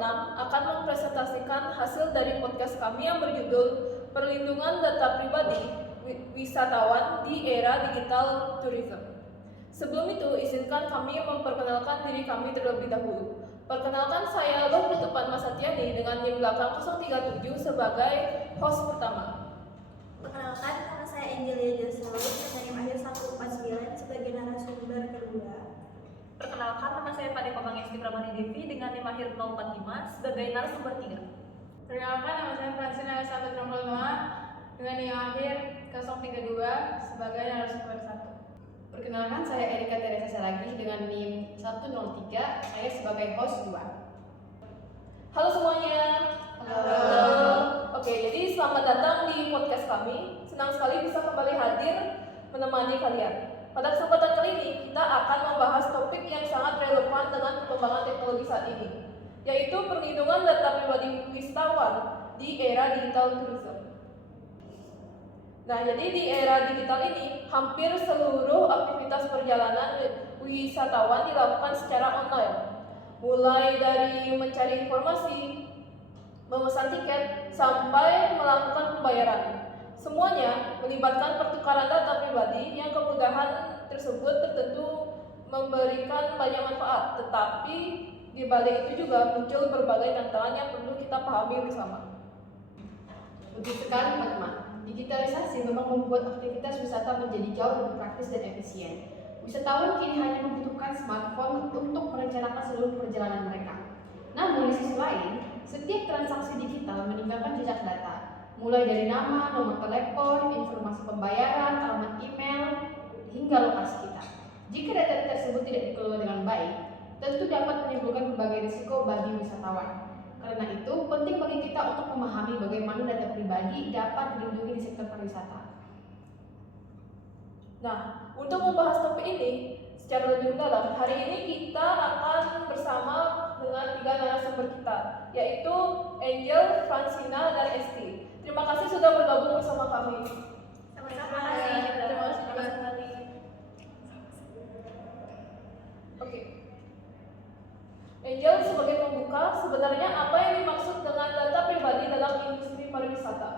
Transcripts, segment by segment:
akan mempresentasikan hasil dari podcast kami yang berjudul Perlindungan Data Pribadi Wisatawan di Era Digital Tourism. Sebelum itu, izinkan kami memperkenalkan diri kami terlebih dahulu. Perkenalkan, saya Loh Masatyani dengan NIM belakang 037 sebagai host pertama. Perkenalkan, nama saya Angelia Joselin dengan NIM akhir 149 sebagai narasumber kedua. Perkenalkan, nama saya Padeko Mangesti Pramani Devi dengan NIM akhir 045 sebagai narasumber 3. Perkenalkan, nama saya Francina S165 dengan NIM akhir 032 sebagai narasumber 1. Perkenalkan, saya Erika Teresa Salagi dengan NIM 103, saya sebagai host 2. Halo semuanya. Halo. Oke, jadi selamat datang di podcast kami. Senang sekali bisa kembali hadir menemani kalian. Pada kesempatan kali ini, kita akan membahas topik yang sangat relevan dengan perkembangan teknologi saat ini, yaitu perlindungan data pribadi wisatawan di era digital tourism. Nah, jadi di era digital ini, hampir seluruh aktivitas perjalanan wisatawan dilakukan secara online. Mulai dari mencari informasi, memesan tiket, sampai melakukan pembayaran. Semuanya melibatkan pertukaran data pribadi yang kemudahan tersebut tertentu memberikan banyak manfaat, tetapi di balik itu juga muncul berbagai tantangan yang perlu kita pahami bersama. Betul sekali, Fatma. Digitalisasi memang membuat aktivitas wisata menjadi jauh lebih praktis dan efisien. Wisatawan kini hanya membutuhkan smartphone untuk merencanakan seluruh perjalanan mereka. Namun di sisi lain, setiap transaksi digital meninggalkan jejak data, mulai dari nama, nomor telepon, informasi pembayaran, alamat email, hingga lokasi kita. Jika data tersebut tidak dikelola dengan baik, tentu dapat menimbulkan berbagai risiko bagi wisatawan. Karena itu, penting bagi kita untuk memahami bagaimana data pribadi dapat dilindungi di sektor pariwisata. Nah, untuk membahas topik ini secara lebih mendalam, hari ini kita akan bersama dengan 3 narasumber kita, yaitu Angel, Francina, dan Esti. Terima kasih sudah bergabung bersama kami. Sama-sama. Terima kasih juga sekali. Oke. Angel, sebagai pembuka, sebenarnya apa yang dimaksud dengan data pribadi dalam industri pariwisata?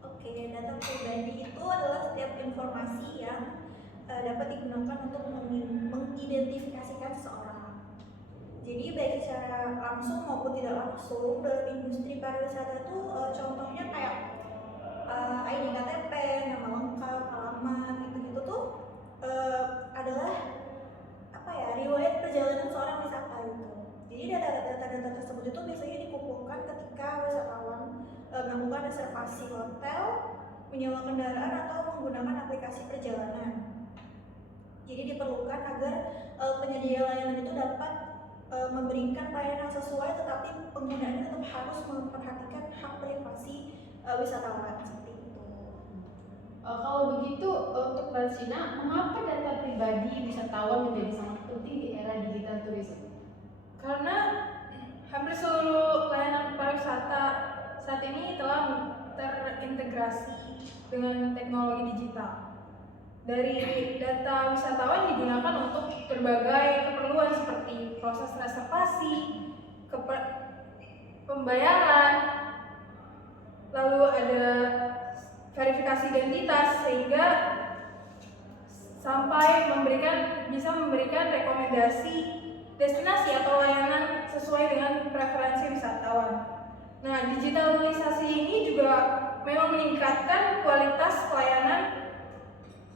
Oke, data pribadi itu adalah setiap informasi yang dapat digunakan untuk mengidentifikasikan seseorang. Jadi baik secara langsung maupun tidak langsung dalam industri pariwisata itu contohnya kayak ID KTP, nama lengkap, alamat, gitu-gitu tuh adalah riwayat perjalanan seorang wisata gitu. Jadi data-data tersebut itu biasanya dikumpulkan ketika wisatawan melakukan reservasi hotel, menyewa kendaraan atau menggunakan aplikasi perjalanan. Jadi diperlukan agar penyedia layanan itu dapat memberikan pelayanan sesuai, tetapi penggunaannya tetap harus memperhatikan hak privasi wisatawan seperti itu. Kalau begitu, untuk Francina, mengapa data pribadi wisatawan menjadi sangat penting di era digital tourism? Karena hampir seluruh layanan pariwisata saat ini telah terintegrasi dengan teknologi digital. Dari data wisatawan digunakan untuk berbagai keperluan seperti proses reservasi, pembayaran, lalu ada verifikasi identitas, sehingga sampai bisa memberikan rekomendasi destinasi atau layanan sesuai dengan preferensi wisatawan. Nah, digitalisasi ini juga memang meningkatkan kualitas pelayanan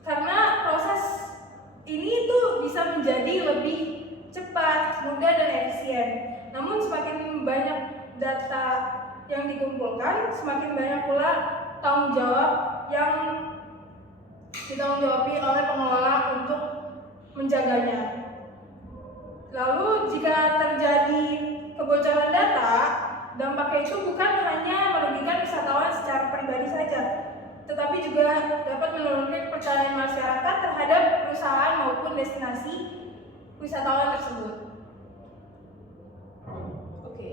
karena proses ini tuh bisa menjadi lebih cepat, mudah, dan efisien. Namun semakin banyak data yang dikumpulkan, semakin banyak pula tanggung jawab yang ditanggung-jawabi oleh pengelola untuk menjaganya. Lalu jika terjadi kebocoran data, dampaknya itu bukan hanya merugikan wisatawan secara pribadi saja, tetapi juga dapat menurunkan kepercayaan masyarakat terhadap perusahaan maupun destinasi wisatawan tersebut. Oke,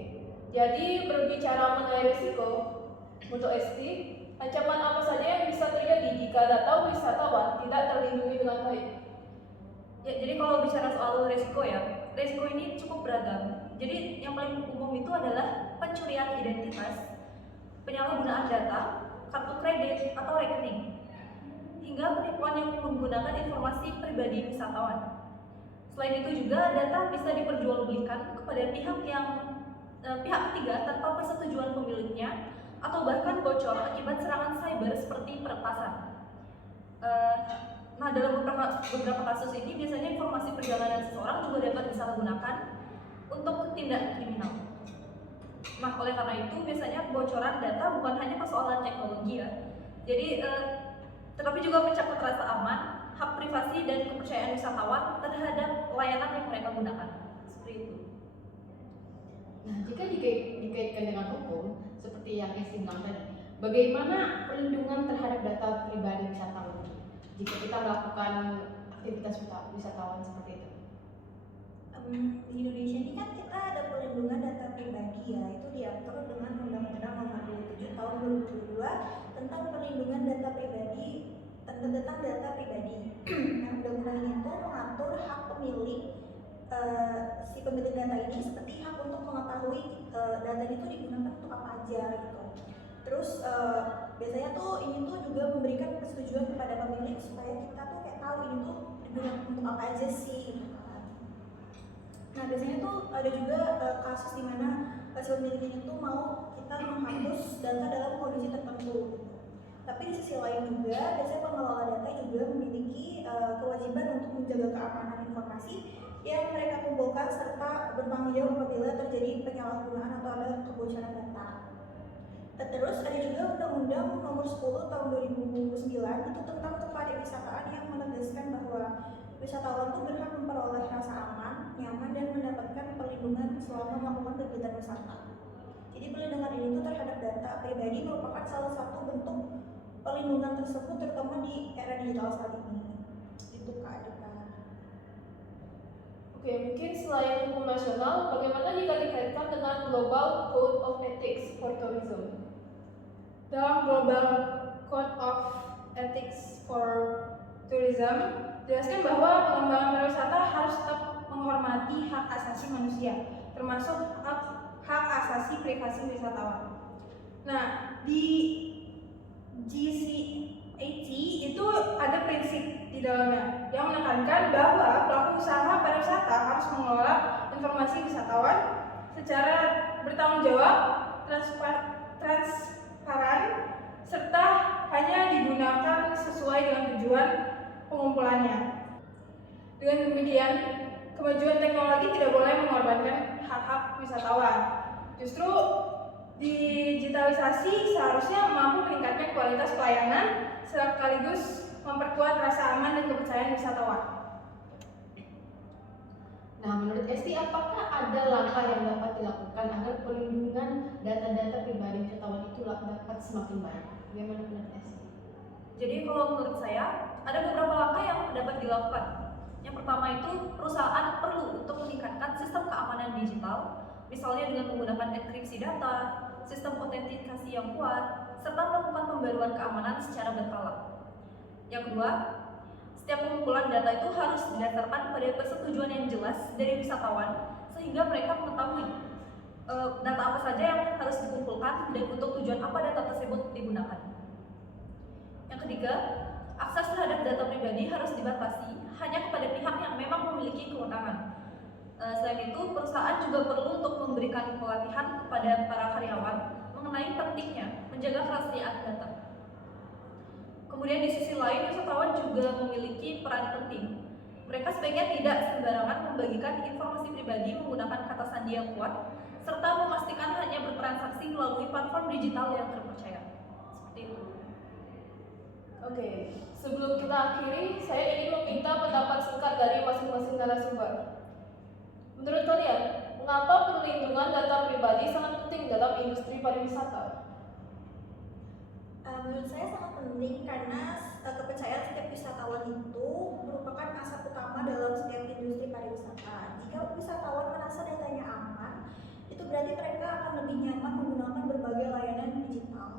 jadi berbicara mengenai risiko, untuk Esti, ancaman apa saja yang bisa terjadi jika data wisatawan tidak terlindungi dengan baik? Ya, jadi kalau bicara soal resiko ya, resiko ini cukup beragam. Jadi yang paling umum itu adalah pencurian identitas, penyalahgunaan data, kartu kredit atau rekening, hingga penipuan yang menggunakan informasi pribadi wisatawan. Selain itu juga data bisa diperjualbelikan kepada pihak ketiga tanpa persetujuan pemiliknya atau bahkan bocor akibat serangan cyber seperti peretasan. Nah, dalam beberapa kasus ini biasanya informasi perjalanan seseorang juga dapat disalahgunakan untuk tindak kriminal. Nah, oleh karena itu biasanya kebocoran data bukan hanya persoalan teknologi ya. Jadi, tetapi juga mencabut rasa aman, hak privasi dan kepercayaan wisatawan terhadap layanan yang mereka gunakan. Seperti itu. Nah, jika dikaitkan dengan hukum, seperti yang Esti bilang tadi, bagaimana perlindungan terhadap data pribadi wisatawan jika kita melakukan aktivitas wisatawan seperti itu? Di Indonesia ini kan kita ada perlindungan data pribadi ya, itu diatur dengan Undang-Undang Nomor 27 Tahun 2022 tentang perlindungan data pribadi tentang data pribadi. Nah, undang-undang ini itu mengatur hak pemilik si pemilik data ini seperti hak untuk mengetahui data itu digunakan untuk apa aja gitu. Terus biasanya tuh ini tuh juga memberikan persetujuan kepada pemilik supaya kita tuh kayak tahu ini tuh digunakan untuk apa aja sih gitu kan. Nah, biasanya tuh ada juga kasus di mana si pemilik ini tuh mau kita menghapus data dalam kondisi tertentu. Tapi di sisi lain juga biasanya pengelola data juga memiliki kewajiban untuk menjaga keamanan informasi yang mereka kumpulkan serta bertanggung jawab apabila terjadi penyalahgunaan atau ada kebocoran data. Terus ada juga Undang-Undang Nomor 10 Tahun 2009 itu tentang kepariwisataan yang menegaskan bahwa wisatawan itu berhak memperoleh rasa aman, nyaman, dan mendapatkan perlindungan selama melakukan kegiatan wisata. Jadi perlindungan ini tuh terhadap data pribadi merupakan salah satu bentuk perlindungan tersebut terutama di era digital saat ini. Itu Kak Adika. Oke, mungkin selain hukum nasional, bagaimana jika dikaitkan dengan Global Code of Ethics for Tourism? Dalam Global Code of Ethics for Tourism, jelaskan bahwa pengembangan pariwisata harus tetap menghormati hak asasi manusia, termasuk hak asasi privasi wisatawan. Nah, di GCAT itu ada prinsip di dalamnya yang menekankan bahwa pelaku usaha pariwisata harus mengelola informasi wisatawan secara bertanggung jawab, transparan, serta hanya digunakan sesuai dengan tujuan pengumpulannya. Dengan demikian, kemajuan teknologi tidak boleh mengorbankan hak-hak wisatawan. Justru digitalisasi seharusnya mampu meningkatkan kualitas pelayanan sekaligus memperkuat rasa aman dan kepercayaan wisatawan. Nah, menurut Esti, apakah ada langkah yang dapat dilakukan agar perlindungan data-data pribadi wisatawan itu dapat semakin baik? Bagaimana menurut Esti? Jadi kalau menurut saya ada beberapa langkah yang dapat dilakukan. Yang pertama itu perusahaan perlu untuk meningkatkan sistem keamanan digital, misalnya dengan menggunakan enkripsi data, sistem autentikasi yang kuat, serta melakukan pembaruan keamanan secara berkala. Yang kedua, setiap pengumpulan data itu harus didasarkan pada persetujuan yang jelas dari wisatawan sehingga mereka mengetahui data apa saja yang harus dikumpulkan dan untuk tujuan apa data tersebut digunakan. Yang ketiga, akses terhadap data pribadi harus dibatasi hanya kepada pihak yang memang memiliki kewenangan. Selain itu, perusahaan juga perlu untuk memberikan pelatihan kepada para karyawan mengenai pentingnya menjaga kerahasiaan data. Kemudian di sisi lain, wisatawan juga memiliki peran penting. Mereka sebaiknya tidak sembarangan membagikan informasi pribadi menggunakan kata sandi yang kuat, serta memastikan hanya bertransaksi melalui platform digital yang terpercaya. Seperti itu. Oke, sebelum kita akhiri, saya ingin meminta pendapat singkat dari masing-masing narasumber. Menurut kalian, mengapa perlindungan data pribadi sangat penting dalam industri pariwisata? Menurut saya sangat penting karena kepercayaan setiap wisatawan itu merupakan asas utama dalam setiap industri pariwisata. Jika wisatawan merasa datanya aman, itu berarti mereka akan lebih nyaman menggunakan berbagai layanan digital.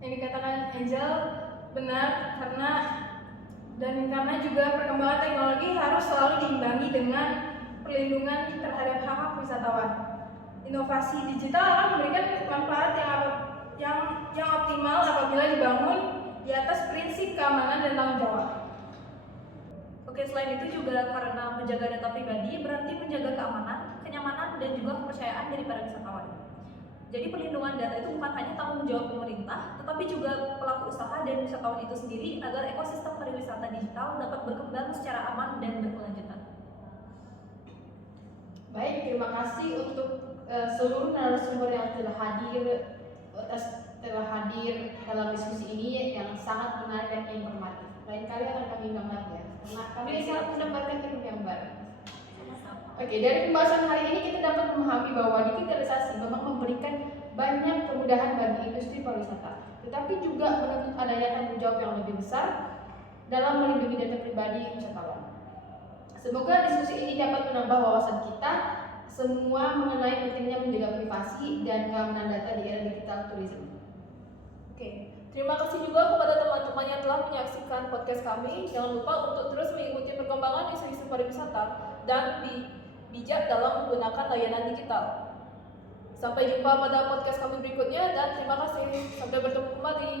Yang dikatakan Angel benar karena Dan karena juga perkembangan teknologi harus selalu diimbangi dengan perlindungan terhadap hak-hak wisatawan. Inovasi digital akan memberikan manfaat yang optimal apabila dibangun di atas prinsip keamanan dan tanggung jawab. Oke, selain itu juga karena menjaga data pribadi berarti menjaga keamanan, kenyamanan, dan juga kepercayaan dari para wisatawan. Jadi perlindungan data itu bukan hanya tanggung jawab pemerintah, tetapi juga pelaku usaha dan wisatawan itu sendiri agar ekosistem pariwisata digital dapat berkembang secara aman dan berkelanjutan. Baik, terima kasih untuk seluruh narasumber yang telah hadir dalam diskusi ini yang sangat menarik dan informatif. Lain kali akan kami undang lagi ya, karena kami sangat mendapatkan ilmu yang baru. Oke, dari pembahasan hari ini kita dapat memahami bahwa digitalisasi memang memberikan banyak kemudahan bagi industri pariwisata, tetapi juga menuntut adanya tanggung jawab yang lebih besar dalam melindungi data pribadi wisatawan. Semoga diskusi ini dapat menambah wawasan kita semua mengenai pentingnya menjaga privasi dan keamanan data di era digital tourism. Oke, terima kasih juga kepada teman-teman yang telah menyaksikan podcast kami. Jangan lupa untuk terus mengikuti perkembangan isu-isu pariwisata dan bijak dalam menggunakan layanan digital. Sampai jumpa pada podcast kami berikutnya dan terima kasih. Sampai bertemu kembali.